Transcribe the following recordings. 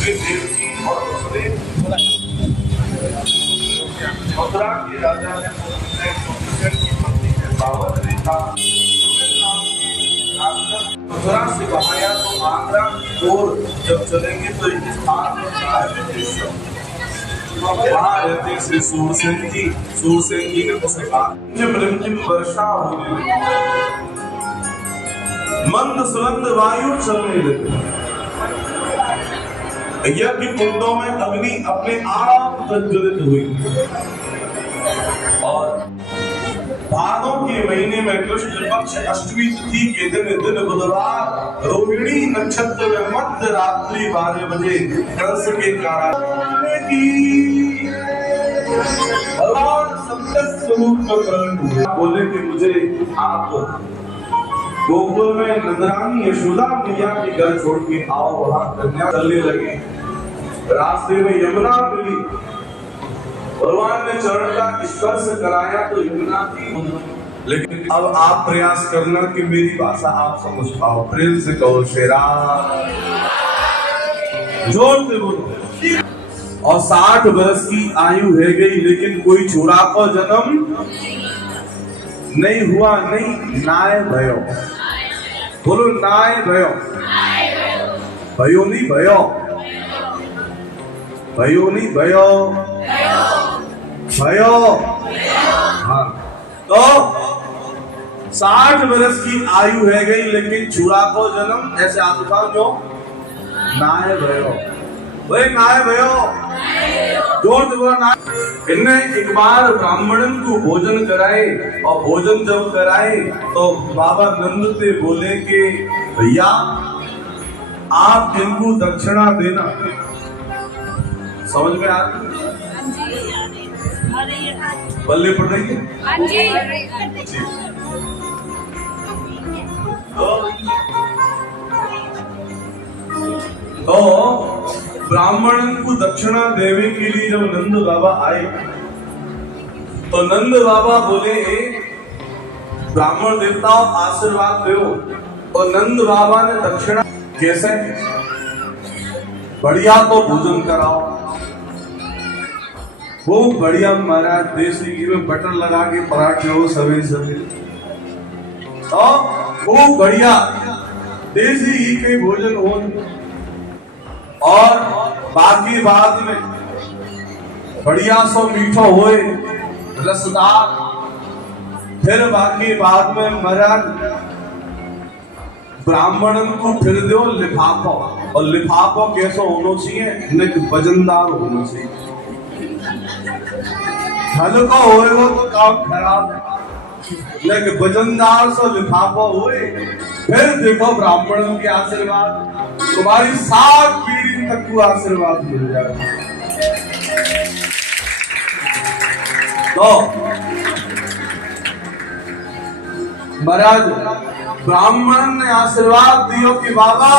देवकी और दूसरे मथुरा के राजा ने की पत्नी के सावन रेखा मथुरा से बहाया तो आगरा की ओर जब चलेंगे तो इस स्थान पर वहाँ रहते श्री सूरसेन जी ने उसे कहा रिमझिम वर्षा होने लगी, मंद सुगंध वायु चलने लगी, यज्ञ कुंडों में अग्नि अपने आप प्रज्वलित हुई और भादों के महीने में कृष्ण पक्ष अष्टमी तिथि के दिन बुधवार रोहिणी नक्षत्र में मध्य रात्रि 12 बजे कंस के कारागृह की भगवान सत्य स्वरूप में प्रकट हुए। बोले कि मुझे आप गोकुल में नंदरानी यशोदा मैया के घर छोड़ के आओ, वहां कन्या चलने लगी। रास्ते में यमुना मिली, भगवान ने चरण का स्पर्श कराया तो यमुना की, लेकिन अब आप प्रयास करना कि मेरी भाषा आप समझ पाओ। प्रेम से कहो शेरा, जोर से बोलो। और 60 वर्ष की आयु है गई, लेकिन कोई छोरा को जन्म नहीं हुआ। नहीं नाय भयो, बोलो नाय भयो, भयो नहीं भयो, भयो नहीं भयो, भयो। हाँ, तो 60 वर्ष की आयु है गई, लेकिन छुरा को जन्म ऐसे आप जो नाय भयो, वही नाय भयो, जोर से बोला नाय। इनने एक बार ब्राह्मणन को भोजन कराए और भोजन जब कराए तो बाबा नंद से बोले कि भैया आप इनको दक्षिणा देना। समझ में आ रही? बल्ले पड़ रही है? तो ब्राह्मण को दक्षिणा देने के लिए जब नंद बाबा आए तो नंद बाबा बोले ब्राह्मण देवताओं आशीर्वाद दो। और नंद बाबा ने दक्षिणा कैसे? बढ़िया तो भोजन कराओ। वो बढ़िया महाराज देसी घी में बटर लगा के पराठे हो सवेरे सवेरे, तो वो बढ़िया देसी घी के भोजन हो। और बाकी बाद में बढ़िया सो मीठो होए रसदार। फिर बाकी बाद में महाराज ब्राह्मणन को फिर दो लिफाफो। और लिफाफो कैसो होना चाहिए? वजनदार होना चाहिए। हल्का होएगा तो काम खराब है, लेकिन वजनदार सो लिफाफा हुए। फिर देखो ब्राह्मणों के आशीर्वाद, तुम्हारी 7 पीढ़ी तक को आशीर्वाद मिल जाएगा। तो महाराज ब्राह्मण ने आशीर्वाद दियो कि बाबा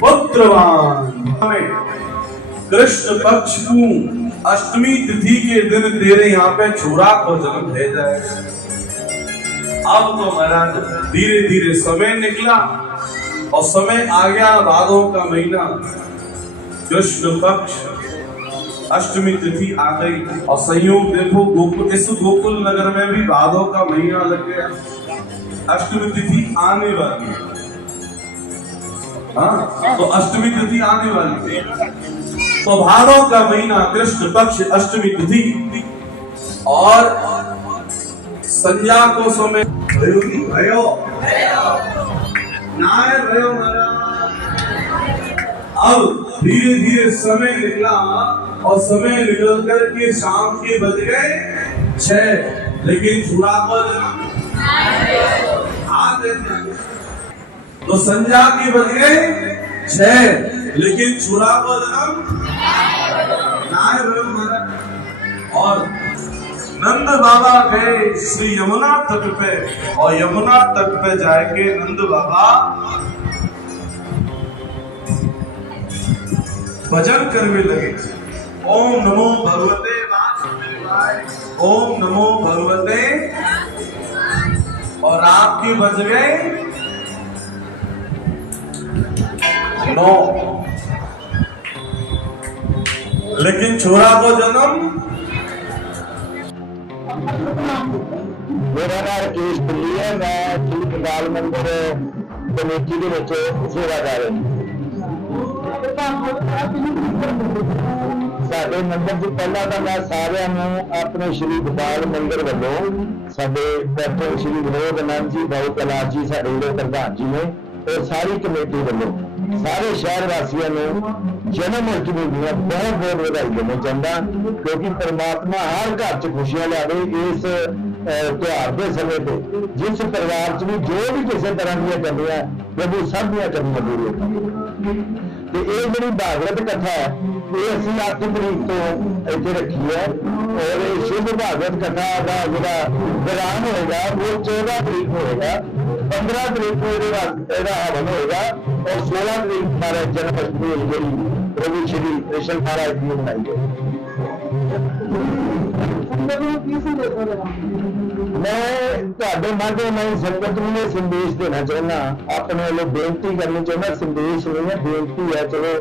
पुत्रवान कृष्ण पक्ष को अष्टमी तिथि के दिन तेरे यहाँ पे छोरा को जन्म दे जाए। अब तो महाराज धीरे धीरे समय निकला और समय आ गया भादों का महीना, कृष्ण पक्ष अष्टमी तिथि आ गई। और संयोग देखो गोकुल, इस गोकुल नगर में भी भादों का महीना लग गया, अष्टमी तिथि आने वाली। हाँ, तो अष्टमी तिथि आने वाली है। तो भादों का महीना कृष्ण पक्ष अष्टमी तिथि और संध्या को समय भयो नाय भयो महाराज। अब धीरे धीरे समय निकला और समय निकल कर के शाम के बज गए 6, लेकिन छुरा को तो संध्या के बज गए 6, लेकिन छुरा को जन्म नाय भयो महाराज। और नंद बाबा गए श्री यमुना तट पे, और यमुना तट पे जाके नंद बाबा भजन करने लगे। ओम नमो भगवते वासुदेवाय, ओम नमो भगवते। और रात के बज गए 9। लेकिन छोरा को जन्म मेरा नाम राकेश दिल्ली है। मैं श्री बाल मंदिर कमेटी ਦੇ ਵਿੱਚ ਸੇਵਾਦਾਰ ਹਾਂ। ਸਾਡੇ ਮੰਦਿਰ ਚ ਪਹਿਲਾਂ ਤਾਂ ਮੈਂ ਸਾਰਿਆਂ ਨੂੰ ਆਪਣੇ ਸ਼੍ਰੀ ਗੋਪਾਲ ਮੰਦਿਰ ਵੱਲੋਂ ਸਾਡੇ ਕੈਪਟਨ ਸ਼੍ਰੀ ਵਿਨੋਦ ਆਨੰਦ ਜੀ, ਬਾਬੂ ਕੈਲਾਸ਼ ਜੀ ਸਾਡੇ ਜਿਹੜੇ ਪ੍ਰਧਾਨ ਜੀ ਨੇ, और सारी कमेटी वालों सारे शहर वासियों ने जन्म अष्टमी ਦੀਆਂ बहुत बहुत ਵਧਾਈ देना चाहता, क्योंकि परमात्मा हर घर च खुशियां लावे। इस त्योहार के समय पे जिस परिवार च भी जो भी किसी तरह दी कमियां प्रभु सब दी कमियां पूरी तो ये जी भागवत कथा है ये असी 8 तरीक तो इतने रखी है, और शुभ भागवत कथा का जो दौरान होगा वो 14 तरीक होगा, 15 तरीक को हवन होगा, और 16 तरीक हमारा जन्माष्टमी जी प्रभु श्री कृष्ण महाराज की मनाई गई। मैं माध्यम में संगत में संदेश देना चाहना, अपने वालों बेनती करनी चाहना, संदेश नहीं है बेनती है। चलो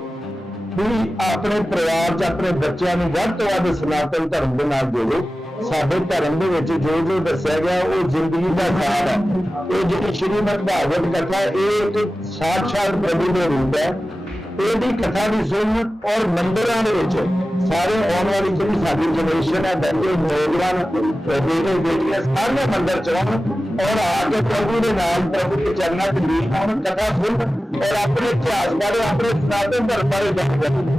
भी अपने परिवार च अपने बच्चों में वध तो वध सनातन धर्म के नाल जोड़ो। साडे धर्म के जो जो दसिया गया वो जिंदगी का सार है। ये जी श्रीमद भागवत कथा ये एक साक्षात प्रभु के रूप है। ਇਹਦੀ कथा की सुन और मंदिरों के सारे आने वाली जी साडी जनरेशन है, बच्चे नौजवान बेटे बेटियां सारे मंदिर च आउण और आके प्रभु के नाम प्रभु के चरणों च लीन होण, कथा सुन और अपने इतिहास बारे अपने सनातन धर्म बारे जान।